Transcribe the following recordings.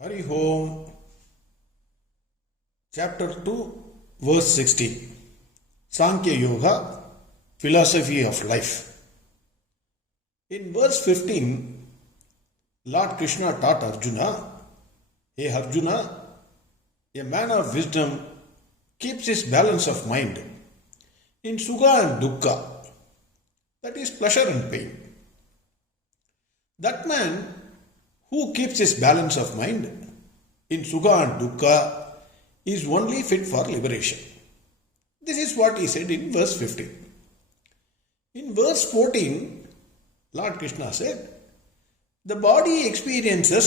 Hari Om, Chapter 2, Verse 16. Sankhya Yoga, Philosophy of Life. In verse 15, Lord Krishna taught Arjuna, "Hey Arjuna, a man of wisdom keeps his balance of mind in Sukha and Dukkha, that is pleasure and pain. That man who keeps his balance of mind in Sukha and Dukkha is only fit for liberation." This is what he said in verse 15. In verse 14, Lord Krishna said, "The body experiences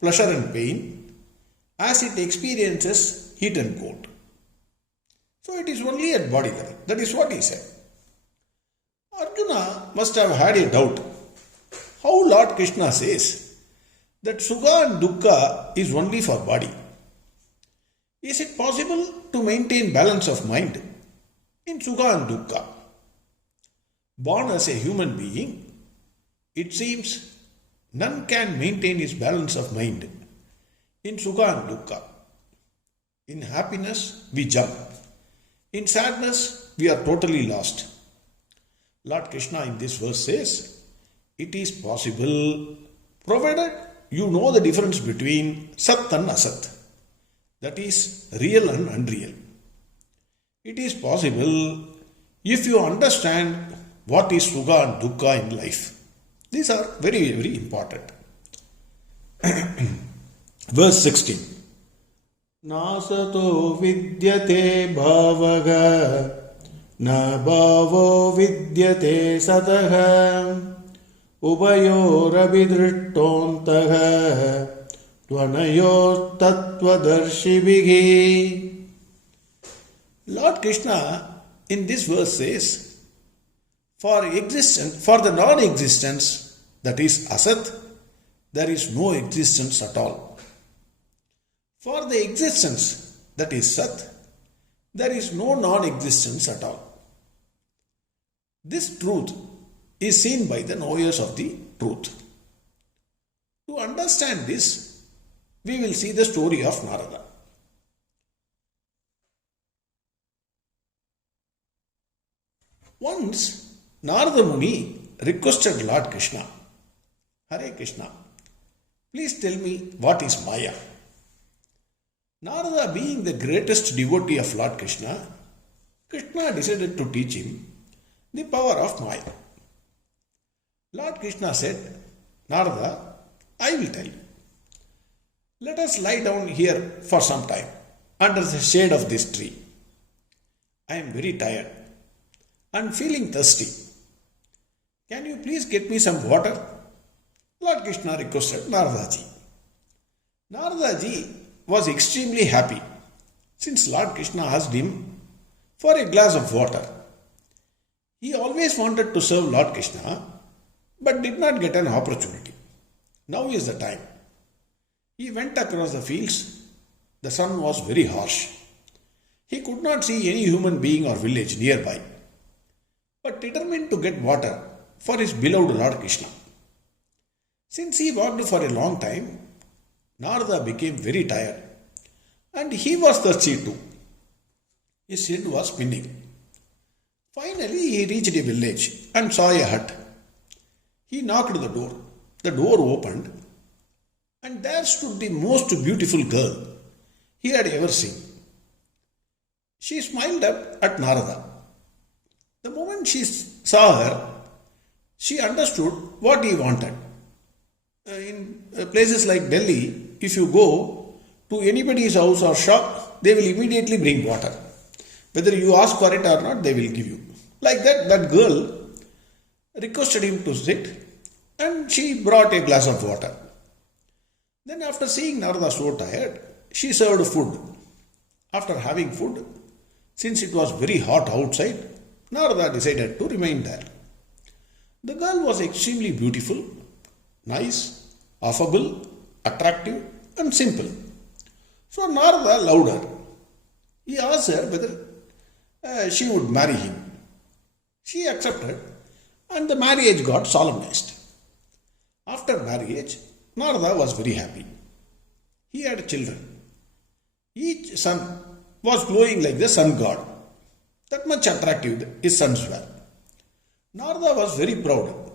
pleasure and pain as it experiences heat and cold." So it is only at body level. That is what he said. Arjuna must have had a doubt how Lord Krishna says that Sukha and Dukkha is only for body. Is it possible to maintain balance of mind in Sukha and Dukkha? Born as a human being, it seems none can maintain his balance of mind in Sukha and Dukkha. In happiness, we jump. In sadness, we are totally lost. Lord Krishna in this verse says, it is possible provided you know the difference between Sat and Asat, that is real and unreal. It is possible if you understand what is Sukha and Dukkha in life. These are very, very important. Verse 16. Nasato vidyate bhavaga na bhavo vidyate sataha ubayorabhidrittontaha tvanayor tattvadarshibhihi. Lord Krishna in this verse says, for the non-existence, that is Asat, there is no existence at all. For the existence, that is Sat, there is no non-existence at all. This truth is seen by the knowers of the truth. To understand this, we will see the story of Narada. Once, Narada Muni requested Lord Krishna, "Hare Krishna, please tell me what is Maya." Narada, being the greatest devotee of Lord Krishna, Krishna decided to teach him the power of Maya. Lord Krishna said, "Narada, I will tell you. Let us lie down here for some time under the shade of this tree. I am very tired and feeling thirsty. Can you please get me some water?" Lord Krishna requested Naradaji. Naradaji was extremely happy since Lord Krishna asked him for a glass of water. He always wanted to serve Lord Krishna but did not get an opportunity. Now is the time. He went across the fields. The sun was very harsh. He could not see any human being or village nearby, but determined to get water for his beloved Lord Krishna. Since he walked for a long time, Narada became very tired and he was thirsty too. His head was spinning. Finally, he reached a village and saw a hut. He knocked the door. The door opened and there stood the most beautiful girl he had ever seen. She smiled up at Narada. The moment she saw her, she understood what he wanted. In places like Delhi, if you go to anybody's house or shop, they will immediately bring water. Whether you ask for it or not, they will give you. Like that, that girl requested him to sit and she brought a glass of water. Then after seeing Narada so tired, she served food. After having food, since it was very hot outside, Narada decided to remain there. The girl was extremely beautiful, nice, affable, attractive and simple. So Narada loved her. He asked her whether she would marry him. She accepted and the marriage got solemnized. After marriage, Narada was very happy. He had children. Each son was glowing like the sun god. That much attractive his sons were. Narada was very proud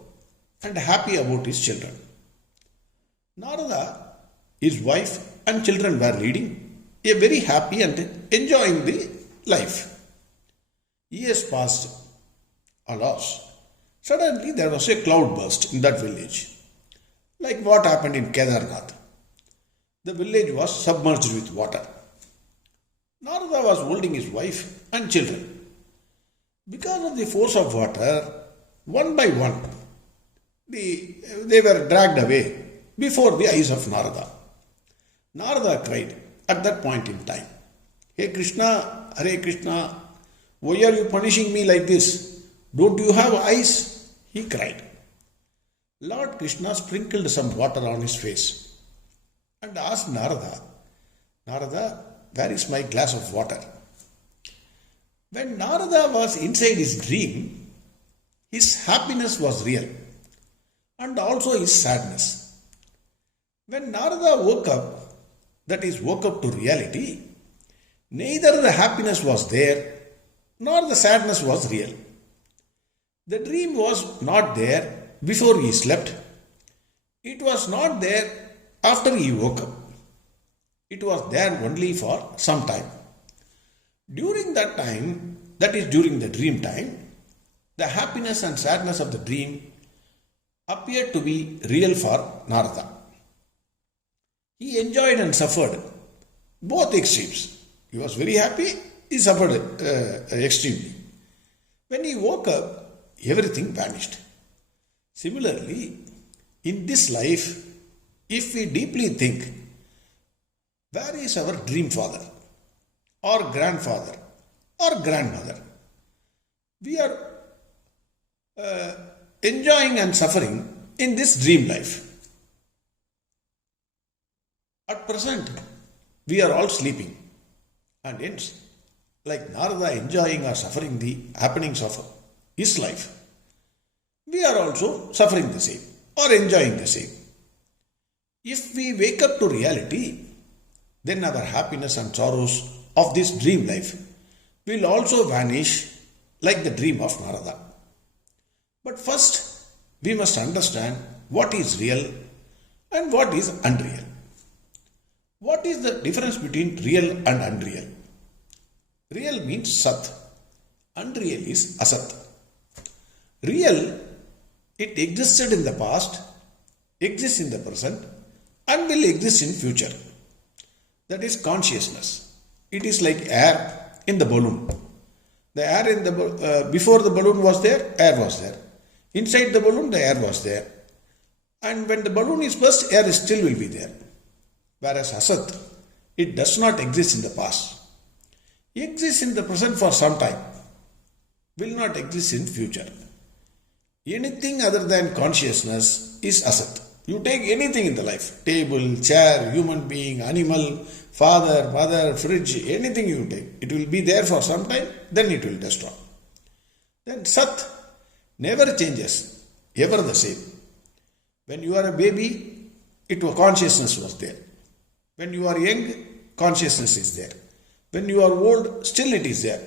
and happy about his children. Narada, his wife and children were leading a very happy and enjoying the life. Years passed. Alas, suddenly there was a cloud burst in that village, like what happened in Kedarnath. The village was submerged with water. Narada was holding his wife and children. Because of the force of water, one by one, they were dragged away before the eyes of Narada. Narada cried at that point in time, Hey Krishna, Hare Krishna, why are you punishing me like this? Don't you have eyes? He cried. Lord Krishna sprinkled some water on his face and asked Narada, Narada, where is my glass of water? When Narada was inside his dream, his happiness was real and also his sadness. When Narada woke up, that is, woke up to reality, neither the happiness was there nor the sadness was real. The dream was not there before he slept. It was not there after he woke up. It was there only for some time. During that time, that is during the dream time, the happiness and sadness of the dream appeared to be real for Narada. He enjoyed and suffered both extremes. He was very happy, he suffered extremely. When he woke up, everything vanished. Similarly, in this life, if we deeply think, where is our dream father or grandfather or grandmother? We are enjoying and suffering in this dream life. At present, we are all sleeping, and hence, like Narada enjoying or suffering the happenings of his life, we are also suffering the same or enjoying the same. If we wake up to reality, then our happiness and sorrows of this dream life will also vanish like the dream of Narada. But first, we must understand what is real and what is unreal. What is the difference between real and unreal? Real means Sat. Unreal is Asat. Real, it existed in the past, exists in the present, and will exist in future. That is consciousness. It is like air in the balloon. The air in the before the balloon was there, air was there. Inside the balloon, the air was there. And when the balloon is burst, air still will be there. Whereas Asat, it does not exist in the past. It exists in the present for some time. Will not exist in future. Anything other than consciousness is Asat. You take anything in the life, table, chair, human being, animal, father, mother, fridge, anything you take, it will be there for some time, then it will destroy. Then Sat never changes, ever the same. When you are a baby, consciousness was there. When you are young, consciousness is there. When you are old, still it is there.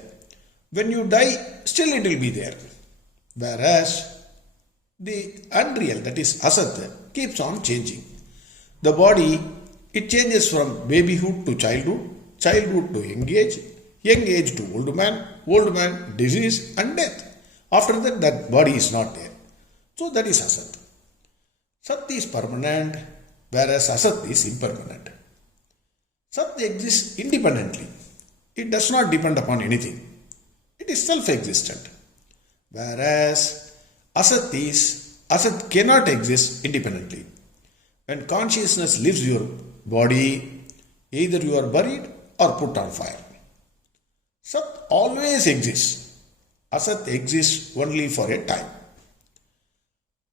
When you die, still it will be there. Whereas the unreal, that is Asat, keeps on changing. The body, it changes from babyhood to childhood, childhood to young age to old man, disease and death. After that, that body is not there. So that is Asat. Sat is permanent, whereas Asat is impermanent. Sat exists independently. It does not depend upon anything. It is self-existent. Whereas Asat cannot exist independently. When consciousness leaves your body, either you are buried or put on fire. Sat always exists. Asat exists only for a time.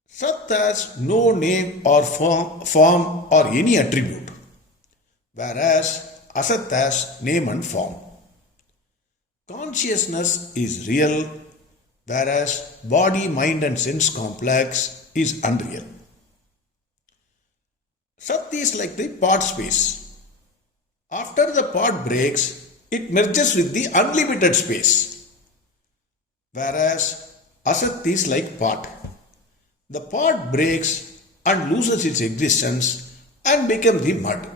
Sat has no name or form or any attribute, whereas Asat has name and form. Consciousness is real, whereas body, mind and sense complex is unreal. Sat is like the part space, After the pot breaks, it merges with the unlimited space. Whereas Asat is like pot. The pot breaks and loses its existence and becomes the mud.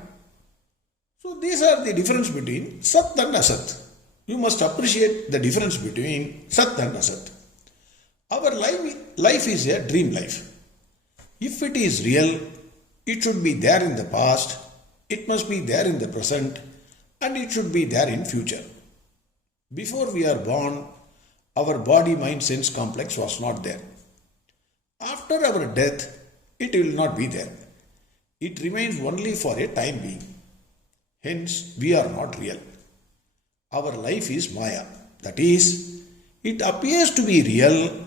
So these are the difference between Sat and Asat. You must appreciate the difference between Sat and Asat. Our life is a dream life. If it is real, it should be there in the past, it must be there in the present, and it should be there in future. Before we are born, our body mind sense complex was not there. After our death, it will not be there. It remains only for a time being. Hence, we are not real. Our life is Maya. That is, it appears to be real,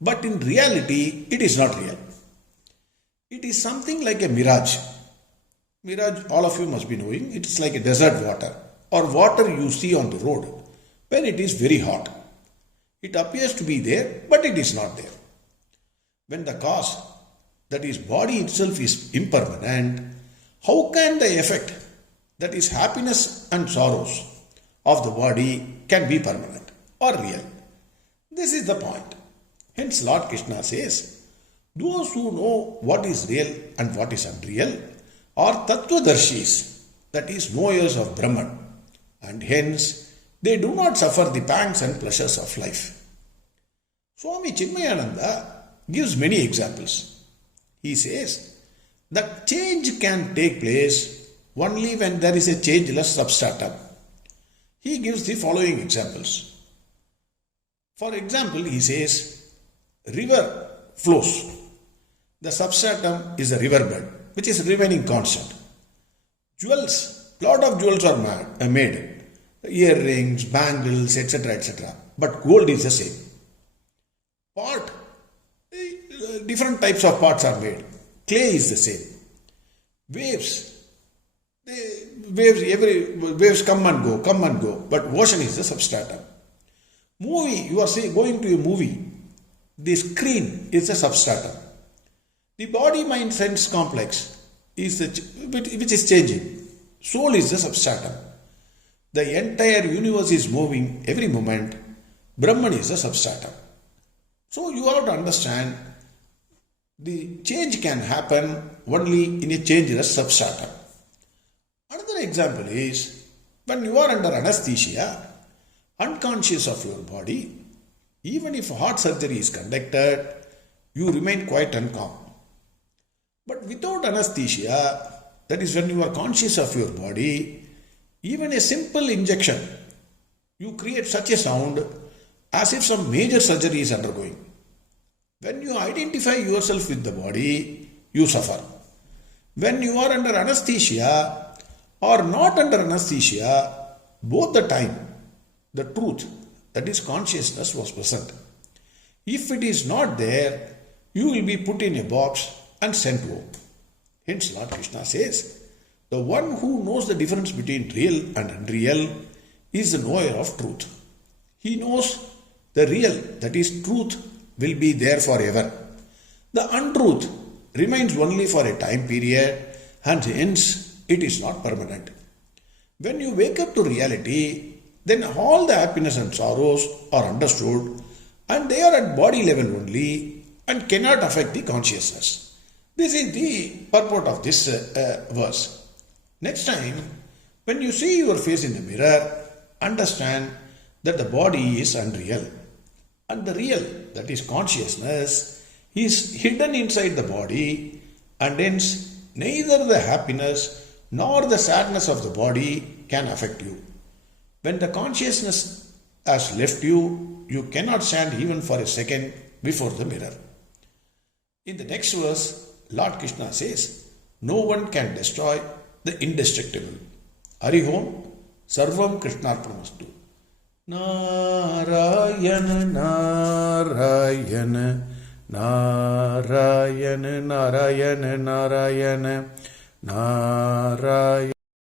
but in reality, it is not real. It is something like a mirage. Mirage, all of you must be knowing, it is like a desert water or water you see on the road when it is very hot. It appears to be there, but it is not there. When the cause, that is body itself, is impermanent, how can the effect, that is happiness and sorrows of the body, can be permanent or real? This is the point. Hence Lord Krishna says, those who know what is real and what is unreal are Tattvadarshis, that is knowers of Brahman, and hence they do not suffer the pangs and pleasures of life. Swami Chinmayananda gives many examples. He says that change can take place only when there is a changeless substratum. He gives the following examples. For example, he says, river flows. The substratum is the riverbed, which is remaining constant. Jewels, lot of jewels are made. Earrings, bangles, etc., etc. But gold is the same. Pot, different types of pots are made. Clay is the same. Waves, waves come and go, but ocean is the substratum. Movie, you are going to a movie, the screen is the substratum. The body mind sense complex is which is changing. Soul is the substratum. The entire universe is moving every moment. Brahman is the substratum. So you have to understand the change can happen only in a changeless substratum. Another example is when you are under anesthesia, unconscious of your body, even if heart surgery is conducted, you remain quiet and calm. But without anesthesia, that is when you are conscious of your body, even a simple injection, you create such a sound as if some major surgery is undergoing. When you identify yourself with the body, you suffer. When you are under anesthesia or not under anesthesia, both the time, the truth, that is consciousness, was present. If it is not there, you will be put in a box and sent home. Hence Lord Krishna says, the one who knows the difference between real and unreal is the knower of truth. He knows the real, that is truth, will be there forever. The untruth remains only for a time period and hence it is not permanent. When you wake up to reality, then all the happiness and sorrows are understood and they are at body level only and cannot affect the consciousness. This is the purport of this verse. Next time, when you see your face in the mirror, understand that the body is unreal. And the real, that is consciousness, is hidden inside the body and hence neither the happiness nor the sadness of the body can affect you. When the consciousness has left you, you cannot stand even for a second before the mirror. In the next verse, Lord Krishna says, no one can destroy the indestructible. Hari Om, Sarvam Krishnarpamastu. Narayana, Narayana, Narayana, Narayana, Narayana, Narayana.